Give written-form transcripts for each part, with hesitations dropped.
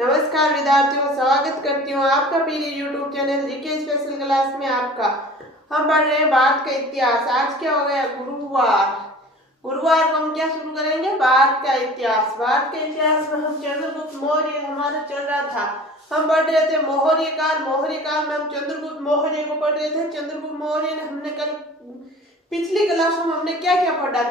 नमस्कार विद्यार्थियों, स्वागत करती हूँ आपका PD YouTube channel GK special class में। आपका हम पढ़ रहे हैं भारत का इतिहास। आज क्या हो गया? गुरुवार को हम क्या शुरू करेंगे? भारत का इतिहास। भारत के इतिहास में हम चंद्रगुप्त मौर्य हमारा चल रहा था। हम पढ़ रहे थे मौर्य काल में हम चंद्रगुप्त मौर्य को पढ़ रहे थे। चंद्रगुप्त मौर्य ने हमने कल पिछली क्लासों में हमने क्या क्या पढ़ा?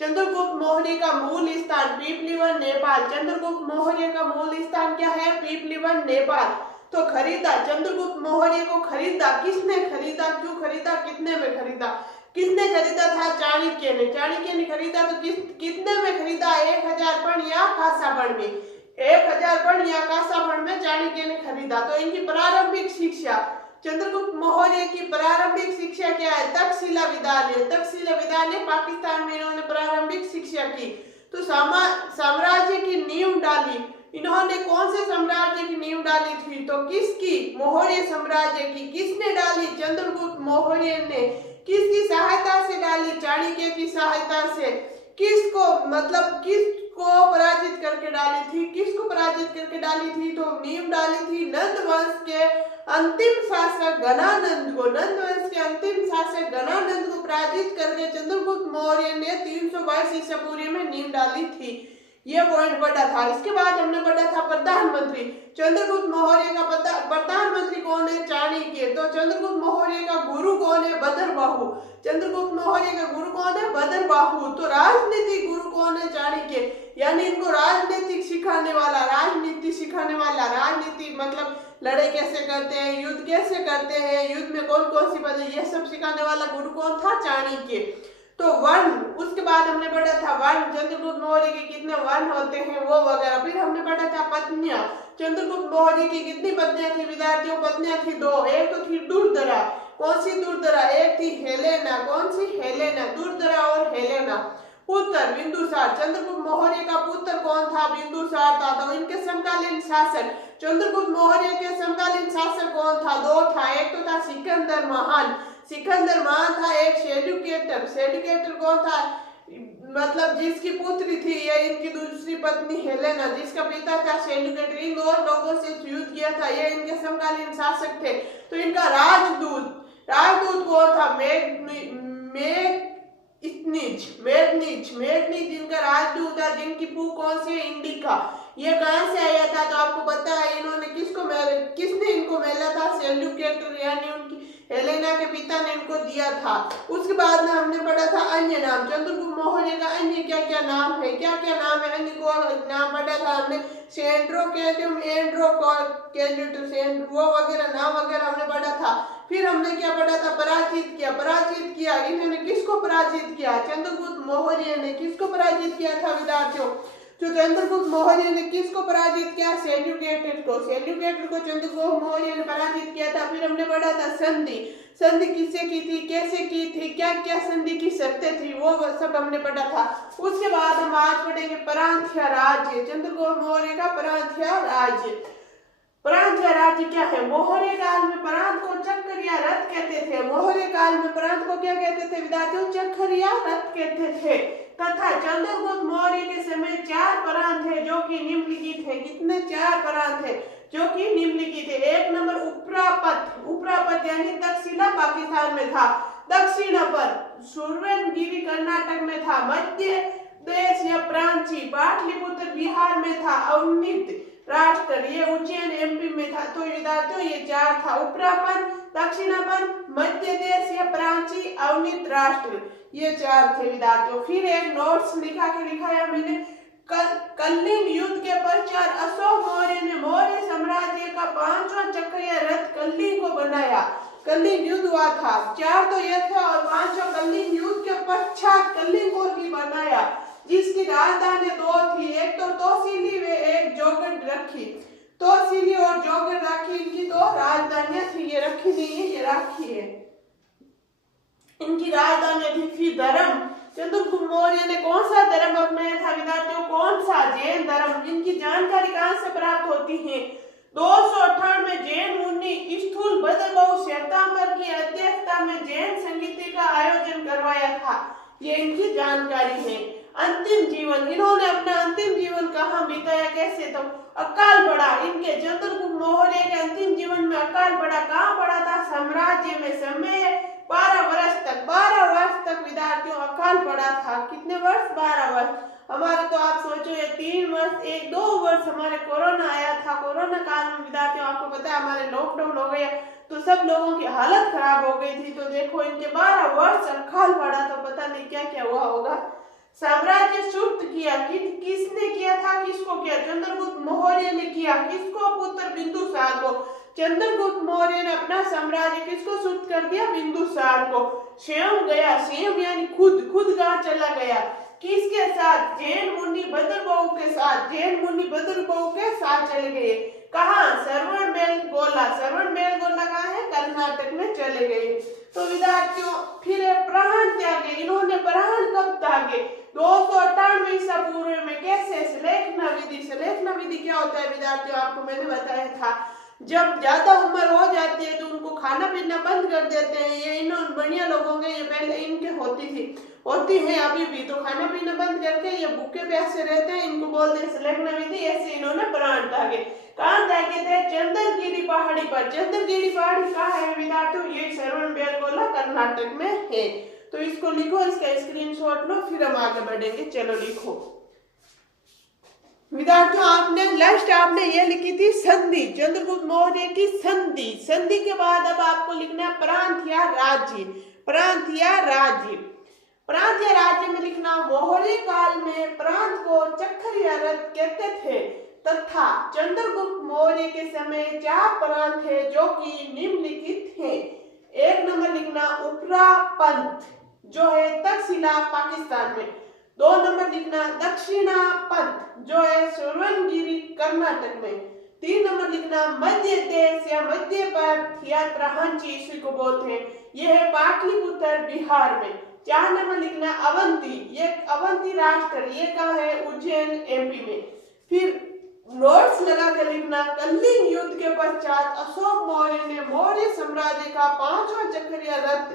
चंद्रगुप्त मौर्य का मूल स्थान पीपलीवन नेपाल। चंद्रगुप्त मौर्य का मूल स्थान क्या है? पीपलीवन नेपाल। तो खरीदा, चंद्रगुप्त मौर्य को खरीदा। किसने खरीदा? क्यों खरीदा? कितने में खरीदा? किसने खरीदा था? चाणक्य ने। चाणक्य ने खरीदा तो कितने में खरीदा? 1000 पण या कांसा पण में। 1000 पण या कांसा पण में चाणक्य ने खरीदा। तो इनकी प्रारंभिक शिक्षा, चंद्रगुप्त मौर्य की प्रारंभिक शिक्षा क्या है? तक्षशिला विद्यालय पाकिस्तान में इन्होंने प्रारंभिक शिक्षा की। तो साम्राज्य की नींव डाली। इन्होंने कौन से साम्राज्य की नींव डाली थी? तो किसकी? मौर्य साम्राज्य की। किसने डाली? चंद्रगुप्त मौर्य ने। किसकी सहायता से डाली? चाणक्य की सहायता से। किसको पराजित करके डाली थी? किसको पराजित करके डाली थी? तो नींव डाली थी नंद वंश के अंतिम शासक गणानंद को। नंद वंश के अंतिम शासक गणानंद को पराजित करके चंद्रगुप्त मौर्य ने 322 ईसा पूर्व में नींव डाली थी। ये पॉइंट पढ़ा था। इसके बाद हमने पढ़ा था प्रधानमंत्री। चंद्रगुप्त मौर्य का प्रधानमंत्री कौन है? चाणक्य। तो चंद्रगुप्त मौर्य का गुरु कौन है? बदरबाहु। चंद्रगुप्त मौर्य का गुरु कौन है? बदरबाहु। तो राजनीतिक गुरु कौन है? चाणक्य। यानी इनको राजनीति सिखाने वाला राजनीति मतलब लड़ाई कैसे करते हैं, युद्ध कैसे करते हैं, युद्ध में कौन कौन सी बातें, ये सब सिखाने वाला गुरु कौन था? चाणक्य। तो वन, उसके बाद हमने पढ़ा था वन, चंद्रगुप्त मौर्य के कितने वन होते हैं वो वगैरह। फिर हमने पढ़ा था पत्नियां। चंद्रगुप्त मौर्य की कितनी पत्नियां थी विद्यार्थियों? पत्नियां थी 2। एक तो थी दुर्धरा। कौन सी दुर्धरा? एक थी हेलेना। कौन सी? हेलेना। दुर्धरा और हेलेना। पुत्र बिंदुसार। चंद्रगुप्त मौर्य का पुत्र कौन था? बिंदुसार था। तो इनके समकालीन शासक, चंद्रगुप्त मौर्य के समकालीन शासक कौन था? 2 था। एक तो था सिकंदर महान था। एक सेल्यूकेटर कौन था? मतलब जिसकी पुत्री थी ये इनकी दूसरी पत्नी हेलेना, जिसका पिता था सेल्यूकेटर। इन 2 लोगों से युद्ध किया था। ये इनके समकालीन शासक थे। तो इनका राजदूत कौन था? मेघनीज जिनका राजदूत था, जिनकी पू कौन सी है? इंडिका। ये कहां से आया था? तो आपको पता है इन्होंने किसने इनको मिला था? सेल्यूकेटर, यानी उनकी हेलेना के पिता ने इनको दिया था। उसके बाद में हमने पढ़ा था अन्य नाम। चंद्रगुप्त मौर्य का अन्य क्या क्या नाम है? अन्य को नाम पढ़ा था हमने। सेंड्रोकेटम, वो वगैरह नाम वगैरह हमने पढ़ा था। फिर हमने क्या पढ़ा था? पराजित किया। इन्होंने किसको पराजित किया? चंद्रगुप्त मौर्य ने। किसको पराजित किया था विद्यार्थियों? जो चंद्रगुप्त मौर्य ने किसको पराजित किया? सेल्यूकेटर को चंद्रगुप्त मौर्य ने पराजित किया था। फिर हमने पढ़ा था संधि किससे की थी, कैसे की थी, क्या क्या संधि की शर्तें थी, वो सब हमने पढ़ा था। उसके बाद हम आज पढ़ेंगे प्रांतीय राज्य। चंद्रगुप्त मौर्य का प्रांतीय राज्य क्या है? मौर्य काल में प्रांत को चक्र या रथ कहते थे। मौर्य काल में प्रांत को क्या कहते थे विद्यार्थियों? चक्र या रथ कहते थे। तथा चंद्रगुप्त मौर्य के समय 4 प्रांत है जो कि निम्नलिखित है। कितने? 4 प्रांत है जो कि निम्नलिखित है। 1 नंबर उप्रापत यानी तक्षशिला पाकिस्तान में था। दक्षिण पर सुवर्णगिरी कर्नाटक में था। मध्य देश या प्रांची पाटलिपुत्र बिहार में था। अवनीत राष्ट्र ये उज्जैन एमपी में था। तो विद्यार्थियों ये 4 था। उप्रापन, दक्षिणापन, मध्य देश या प्रांची, अवनीत राष्ट्र, ये 4 थे विद्यार्थियों। फिर एक नोट्स लिखाया मैंने। कलिंग युद्ध के पश्चात अशोक मौर्य ने मौर्य साम्राज्य का 5वां चक्र या रथ कलिंग को बनाया। कलिंग युद्ध हुआ था। 4 तो ये थे और 5वां कलिंग युद्ध के पश्चात कलिंग को ही बनाया, जिसकी राजधानी 2 थी। एक तो तोसीली व एक जोगड़ रखी। तोसीली और जोगड़ राखी इनकी 2 राजधानियां थी। ये रखी नहीं है, ये राखी है। इनकी राजधानी थी। फिर धर्म, चंद्रगुप्त मौर्य ने कौन सा धर्म अपनाया था विद्यार्थियों? कौन सा? जैन धर्म। इनकी जानकारी कहां से प्राप्त होती है? 298 में जैन मुनि स्थूल बदरबाहु श्वेतांबर की अध्यक्षता में जैन संगीत का आयोजन करवाया था। ये इनकी जानकारी है। अंतिम जीवन, इन्होंने अपना अंतिम जीवन कहाँ बिताया, कैसे, तो अकाल पड़ा। इनके चंद्रगुप्त मौर्य के अंतिम जीवन में अकाल पड़ा। कहाँ पड़ा था, साम्राज्य में। समय 12 वर्ष तक, 12 वर्ष तक विद्यार्थियों अकाल पड़ा था। कितने वर्ष, 12 वर्ष। हमारे तो आप सोचो ये 3 वर्ष, 1-2 वर्ष हमारे कोरोना आया था। कोरोना काल में विद्यार्थियों आपको पता है हमारे लॉकडाउन हो गया, तो सब लोगों की हालत खराब हो गई थी। तो देखो इनके 12 वर्ष अकाल पड़ा, तो पता नहीं क्या क्या हुआ होगा। साम्राज्य शुद्ध किया, किसने किया था, किसको किया, चंद्रगुप्त मौर्य ने किया। किसको, पुत्र बिंदुसार को। चंद्रगुप्त मौर्य ने अपना साम्राज्य किसको शुद्ध कर दिया, बिंदुसार को। स्वयं गया, स्वयं यानी खुद कहाँ चला गया, किसके साथ, जैन मुनि भद्रबहु के साथ। जैन मुनि भद्रबहु के साथ चले गए। कहाँ, श्रवणबेलगोला। श्रवणबेलगोला कहाँ है, कर्नाटक में चले गए। तो विद्यार्थियों फिर प्राण त्यागे। इन्होंने प्राण कब त्यागे, 298 ईसा पूर्व में। कैसे, सलेखना विधि। सलेखना विधि क्या होता है विद्यार्थियों, आपको मैंने बताया था, जब ज्यादा उम्र हो जाती है तो उनको खाना पीना बंद कर देते हैं। ये इन बढ़िया लोगों के, ये पहले इनके होती है अभी भी, तो खाना पीना बंद करके ये भूखे प्यासे रहते हैं, इनको बोलते हैं सलेखना विधि। ऐसे इन्होंने प्राण त्यागे। कहाँ त्यागे थे, चंद्रगिरी पहाड़ी पर। चंद्रगिरी पहाड़ी कहाँ है विद्यार्थियों, ये श्रवणबेलगोला कर्नाटक में है। तो इसको लिखो, इसका स्क्रीनशॉट लो, फिर हम आगे बढ़ेंगे। चलो लिखो विद्यार्थियों, आपने ये लिखी थी संधि, चंद्रगुप्त मौर्य की संधि। संधि के बाद अब आपको लिखना है प्रांत या राज्य। प्रांत या राज्य, प्रांत या राज्य में लिखना, मौर्य काल में प्रांत को चक्र या रथ कहते थे तथा चंद्रगुप्त मौर्य के समय 4 प्रांत थे जो कि निम्नलिखित थे। 1 नंबर लिखना उपरा पंथ, जो है तक्षशिला पाकिस्तान में। 2 नंबर लिखना दक्षिणा पंथ, जो है श्रवणगिरी कर्नाटक में। 3 नंबर लिखना मध्य देश या मध्य पंथ या त्रांची, इसी को बोलते हैं, यह है पाटलिपुत्र बिहार में। 4 नंबर लिखना अवंती, ये अवंती राष्ट्र, ये कहाँ है, उज्जैन एमपी में। फिर नोट्स लगा के लिखना, कलिंग युद्ध के पश्चात अशोक मौर्य ने मौर्य साम्राज्य का 5वां चक्र या रथ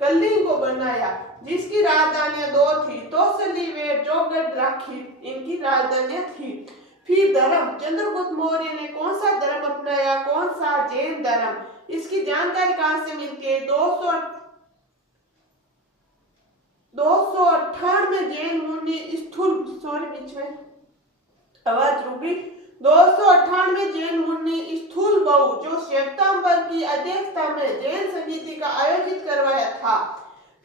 कलिंग को बनाया, जिसकी राजधानियां 2 थी, तोसली व जोगड़राखी इनकी राजधानियां थी। फिर धर्म, चंद्रगुप्त मौर्य ने कौन सा धर्म अपनाया, कौन सा, जैन धर्म। इसकी जानकारी कहां से मिलती है, 298 जैन मुनि स्थूल, सॉरी बीच में आवाज रुकी, 298 जैन मुनि स्थूल बहु, जो श्वेतांबर की अध्यक्षता में जैन संगीति का आयोजित करवाया था।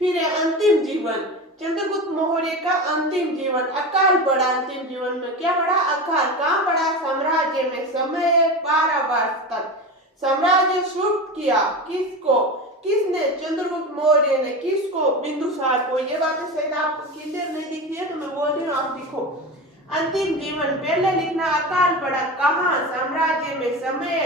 फिर अंतिम जीवन, चंद्रगुप्त मौर्य का अंतिम जीवन, अकाल पड़ा। अंतिम जीवन में क्या पड़ा, अकाल। कहाँ पड़ा, साम्राज्य में। समय 12 वर्ष तक साम्राज्य शुद्ध किया। किसको, किसने, चंद्रगुप्त मौर्य ने। किसको, बिंदुसार को। ये बातें शायद आपको क्लियर नहीं दिख रही है तो मैं बोल रही हूँ, आप लिखो। अंतिम जीवन, पहले लिखना अकाल पड़ा, कहाँ, साम्राज्य में। समय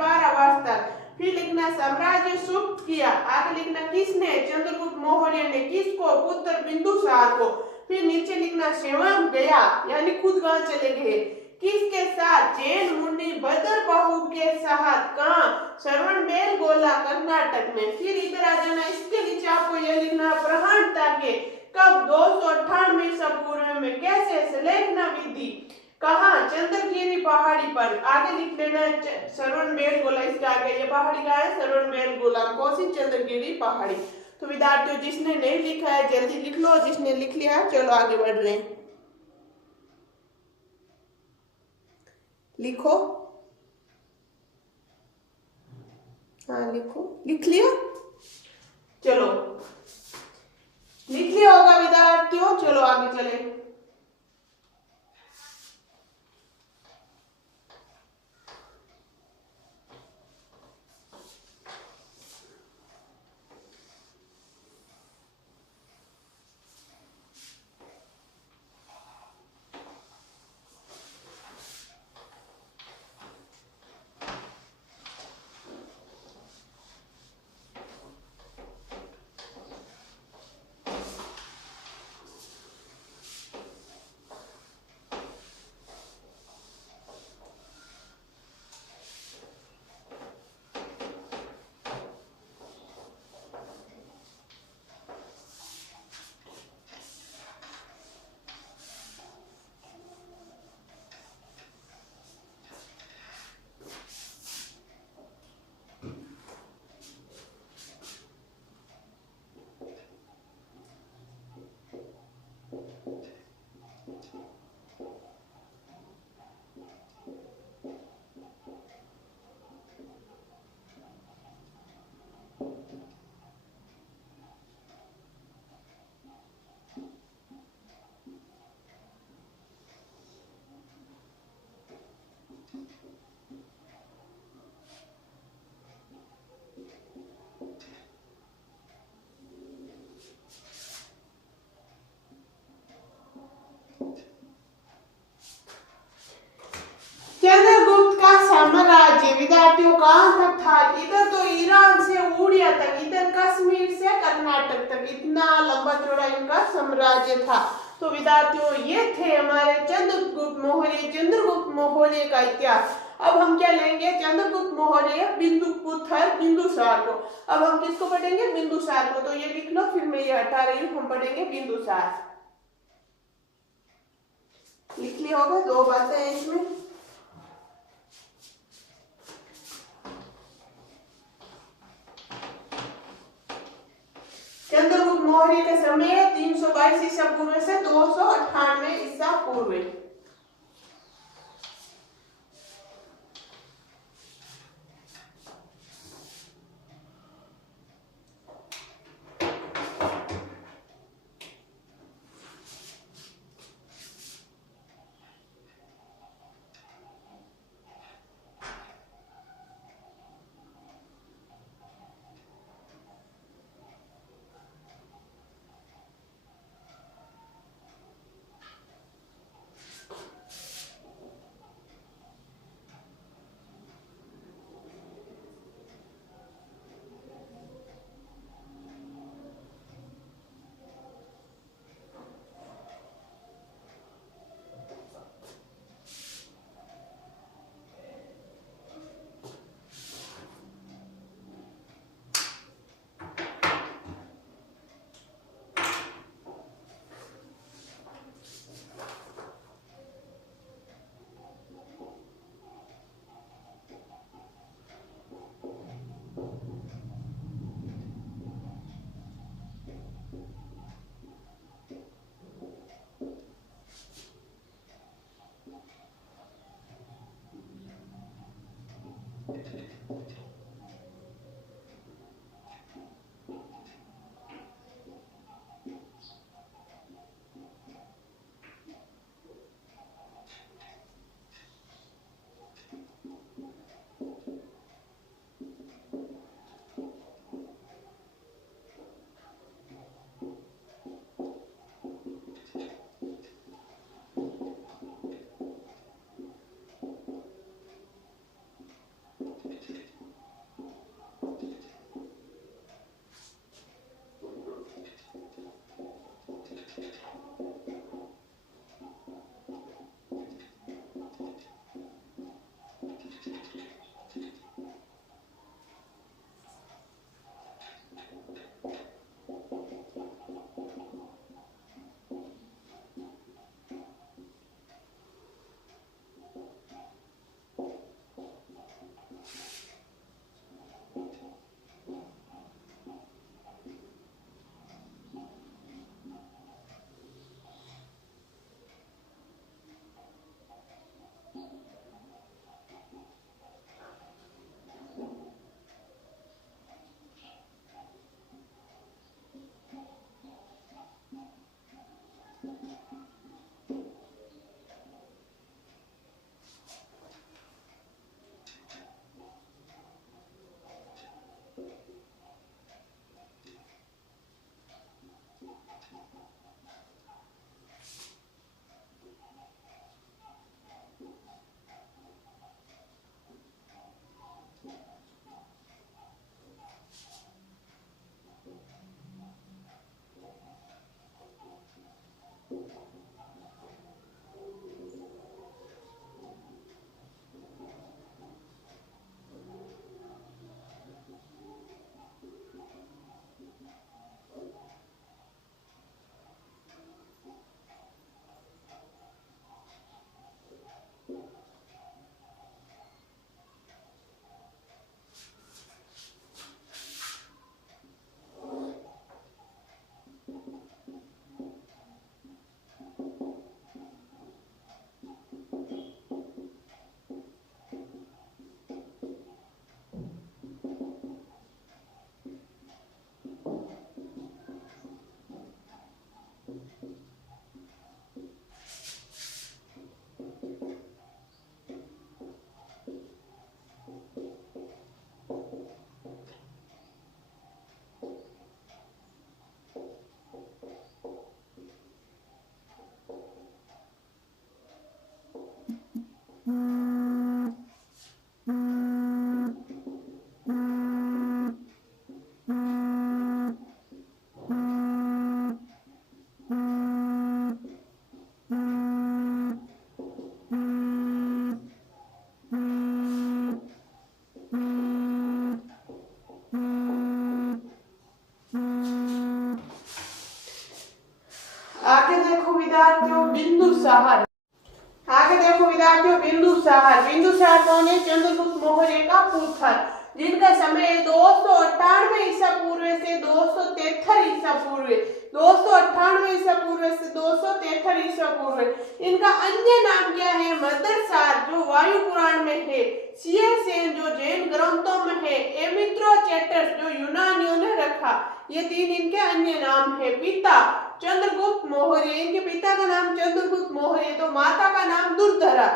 12 वर्ष तक। फिर लिखना साम्राज्य शुद्ध किया। आगे लिखना किसने, चंद्रगुप्त मौर्य ने। किसको, पुत्र बिंदुसार को। फिर नीचे लिखना स्वयं गया, यानी खुद कहाँ चले गए, किसके साथ, जैन मुनि भद्रबहु के साथ। कहाँ, श्रवणबेलगोला कर्नाटक में। फिर इधर आ जाना, इसके नीचे आपको यह लिखना प्रहणता के कब, 298 ईसा पूर्व में। कैसे, सलेखना विधि। कहाँ, चंद्रगिरी पहाड़ी पर। आगे लिख लेना श्रवणबेलगोला, इसके आगे ये पहाड़ी का है श्रवणबेलगोला, कौन सी, चंद्रगिरी पहाड़ी। तो विद्यार्थियों जिसने नहीं लिखा है जल्दी लिख लो, जिसने लिख लिया है चलो आगे बढ़ रहे हैं। लिखो, हाँ लिखो, लिख लिया, चलो लिख लिया होगा विद्यार्थियों, चलो आगे चले। विद्यार्थियों कहाँ तक था? इधर तो ईरान से उड़िया तक, इधर कश्मीर से कर्नाटक तक, इतना लंबा चौड़ा इनका साम्राज्य था। तो विद्यार्थियों ये थे हमारे चंद्रगुप्त मौर्य, चंद्रगुप्त मौर्य का इतिहास। अब हम क्या लेंगे? चंद्रगुप्त मौर्य, बिंदुपुत्र, बिंदुसार को। अब हम किसको पढ़ेंगे? बिंदुसार को। तो ये लिख लो, फिर मैं ये हटा रही हूँ, हम पढ़ेंगे बिंदुसार। लिख लिया होगा, दो बातें हैं इसमें। चंद्रगुप्त मौर्य के समय 322 ईसा पूर्व से 298 ईसा पूर्व। विद्यार्थियों बिंदुसार। आगे देखो विद्यार्थियों बिंदुसार। बिंदुसार कौन है? चंद्रगुप्त मौर्य का पुत्र, जिनका समय 298 ईसा पूर्व से 273 ईसा पूर्व, 298 ईसा पूर्व से 273 ईसा पूर्व। इनका अन्य नाम क्या है? मदरसार, जो वायु पुराण में है, सियसेन, जो जैन ग्रंथों में है, एमिथ्रोचेटस, जो यूनानियों ने रखा। ये तीन इनके अन्य नाम है। पिता चंद्रगुप्त मौर्य, इनके पिता का नाम चंद्रगुप्त मौर्य, तो माता का नाम दुर्धरा।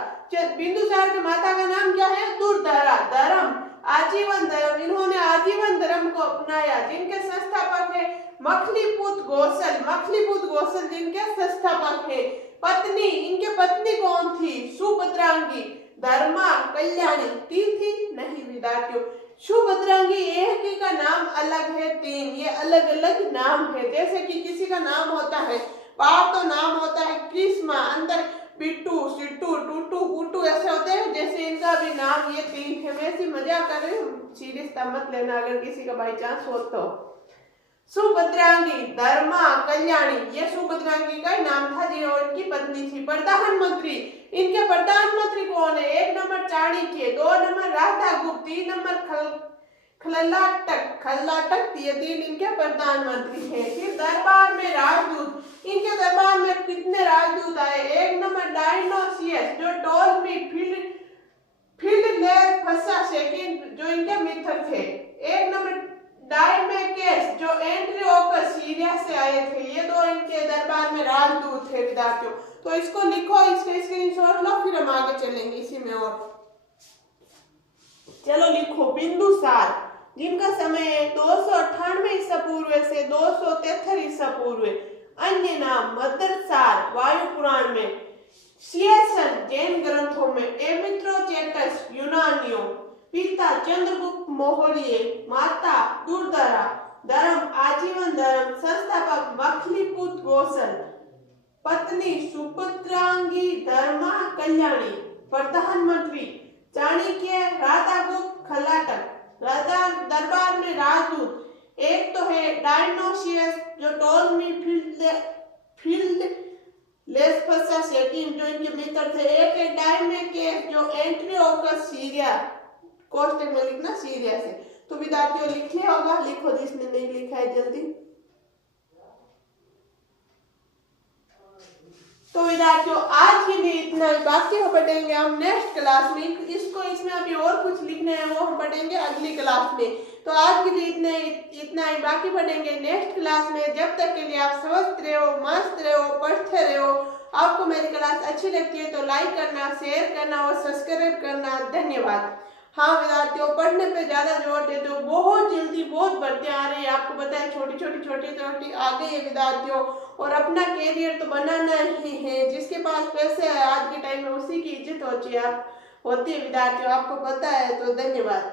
बिंदुसार की माता का नाम क्या है? दुर्धरा। धर्म आजीवन धर्म, इन्होंने आजीवन धर्म को अपनाया। जिनके संस्थापक है मखलीपुत गोसल, मखलीपुत गोसल जिनके संस्थापक है। पत्नी, इनके पत्नी कौन थी? सुभद्रांगी, धर्मा, कल्याणी। तीन थी? नहीं विद्यार्थियों, सुभद्रांगी एक ही का नाम अलग है, तीन ये अलग अलग नाम है। जैसे कि किसी का नाम होता है पार, तो नाम होता है कृष्मा, अंदर बिट्टू, सिट्टू, टूटू, गुट्टू ऐसे होते हैं। जैसे इनका भी नाम ये तीन है। मैं ऐसी मजाक कर रही हूँ, सीरियस मत लेना अगर किसी का बाई चांस हो तो। सुभद्रांगी, धर्मा, कल्याणी, ये सुभद्रांगी का नाम था जी और इनकी पत्नी थी। प्रधानमंत्री, इनके प्रधानमंत्री कौन है? 1 number Chanakya, 2 number Radhagupta, 3 number Khallataka, ये तीन इनके प्रधानमंत्री हैं। फिर दरबार में राजदूत, इनके दरबार में कितने राजदूत आए? 1 नंबर डायनोसियस, जो टोलमी फिलडेल्फस सेकंड, जो इनके मित्र थे। 1 नंबर डायमेकेस, जो एंटियोकस सीरिया से आए थे। ये दो इनके दरबार में राजदूत थे विद्यार्थियों। तो इसको लिखो, इसके स्क्रीनशॉट लो, फिर हम आगे चलेंगे इसी में। और चलो लिखो बिंदुसार, जिनका समय है 298 ईसा पूर्व से 273 ईसा पूर्व। अन्य नाम मदरसार वायु पुराण में, सियसन जैन ग्रंथों में, एमिथ्रोचेटस यूनानियों। पिता चंद्रगुप्त मौर्य, माता दुर्धरा, धर्म आजीवन धर्म, संस्थापक मखलीपुत गोसल, पत्नी सुभद्रांगी, धर्मा, कल्याणी। प्रधानमंत्री चाणक्य, राधागुप्त, खल्लाटक। दरबार में राजदूत एक तो है डायनोसियस, जो टोलमी फिलडेल्फस सेकंड, जो इनके मित्र थे। एक है डायमेकेस, जो एंटियोकस सीरिया, कोष्टक में लिखना सीरिया से। तो विद्यार्थियों लिख लिया होगा, लिखो जिसने नहीं लिखा है जल्दी। तो विद्यार्थियों आज के लिए इतना ही, बाकी हम पढ़ेंगे हम नेक्स्ट क्लास में। इसमें अभी और कुछ लिखना है, वो हम पढ़ेंगे अगली क्लास में। तो आज के लिए इतना ही, बाकी पढ़ेंगे नेक्स्ट क्लास में। जब तक के लिए आप स्वस्थ रहो, मस्त रहो, पढ़ते रहो। आपको मेरी क्लास अच्छी लगती है तो लाइक करना, शेयर करना और सब्सक्राइब करना। धन्यवाद। हाँ विद्यार्थियों, पढ़ने पे ज्यादा जोर दे दो, बहुत जल्दी बहुत बढ़ते आ रही है। आपको पता है छोटी छोटी आ गई है विद्यार्थियों। और अपना कैरियर तो बनाना ही है। जिसके पास पैसे है आज के टाइम में उसी की इज्जत होती है विद्यार्थियों, आपको पता है। तो धन्यवाद।